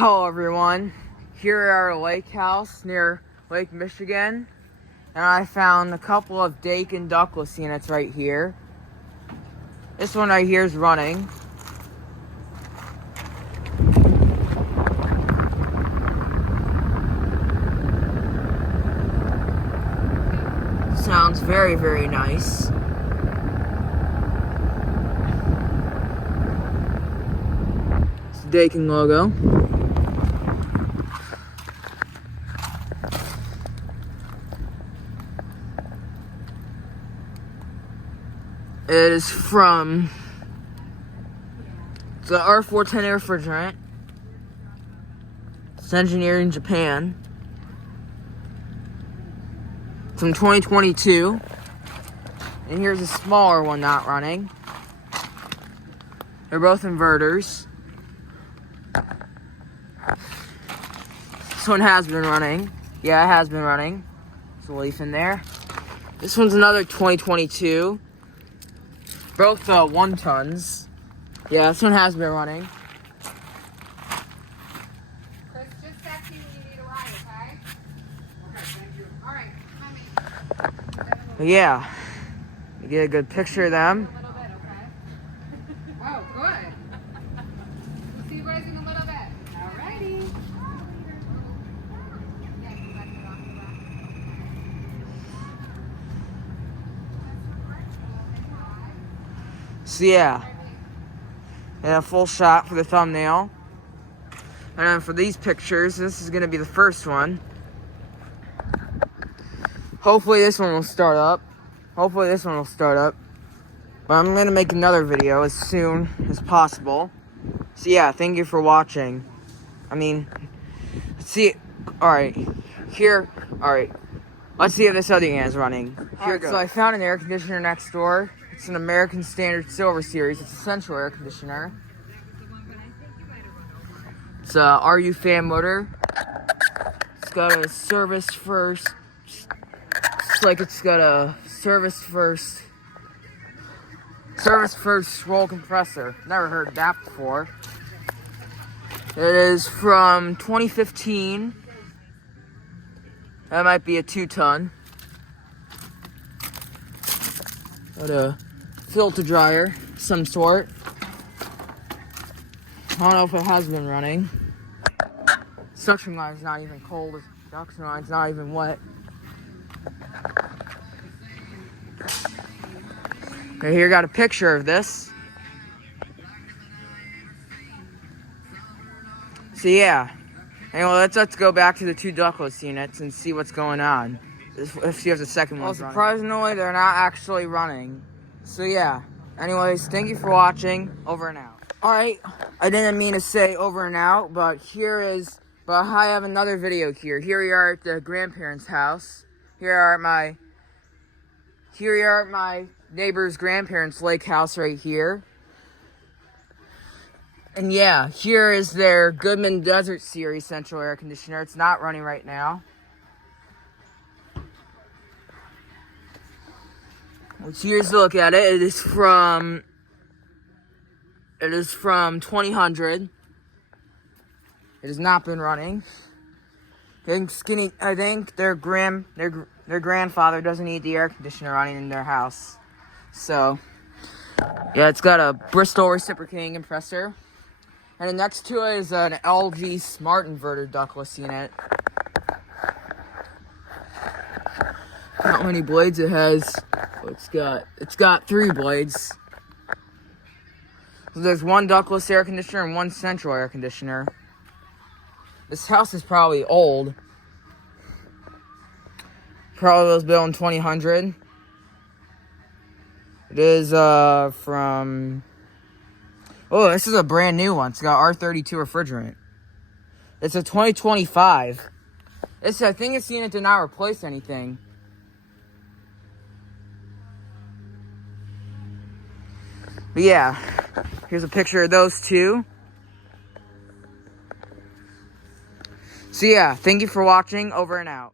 Hello everyone, here at our lake house near Lake Michigan, and I found a couple of Dakin duckless units right here. This one right here is running. Sounds very, very nice. It's the Dakin logo. It is from the R410 refrigerant. It's engineered in Japan. It's from 2022. And here's a smaller one not running. They're both inverters. This one has been running. Yeah, it has been running. There's a leaf in there. This one's another 2022. Both 1 tons. Yeah, this one has been running. Chris, just text me when you need a ride, okay? Okay, thank you. All right, But yeah, you get a good picture of them. a little bit, okay? Oh, good. We'll see you guys in a little bit. All righty. So yeah, and a full shot for the thumbnail. And then for these pictures, this is gonna be the first one. Hopefully this one will start up. But I'm gonna make another video as soon as possible. So yeah, thank you for watching. Let's see. Alright, let's see if this other one is running. Here it goes. So I found an air conditioner next door. It's an American Standard Silver Series. It's a central air conditioner. It's a RU fan motor. It's got a service first. It's got a service first roll compressor. Never heard that before. It is from 2015. That might be a 2-ton. Got a filter dryer, some sort. I don't know if it has been running. Suction line's not even cold. Suction line's not even wet. Okay, here got a picture of this. So yeah. Anyway, let's go back to the 2 ductless units and see what's going on. Let's see if the second one's running. Surprisingly, they're not actually running. So yeah. Anyways, thank you for watching. Over and out. Alright, I didn't mean to say over and out, but I have another video here. Here we are at the grandparents' house. Here are my neighbor's grandparents' lake house right here. And yeah, here is their Goodman Desert Series central air conditioner. It's not running right now. Here's a look at it. It is from 2000. It has not been running. I think their grandfather doesn't need the air conditioner running in their house. So yeah, it's got a Bristol reciprocating compressor. And then next to it is an LG Smart Inverter ductless unit. How many blades it has? It's got 3 blades. So there's 1 ductless air conditioner and 1 central air conditioner. This house is probably old. Probably was built in 2000. It is from... Oh, this is a brand new one. It's got R32 refrigerant. It's a 2025. I think this unit did not replace anything. But yeah, here's a picture of those 2. So yeah, thank you for watching. Over and out.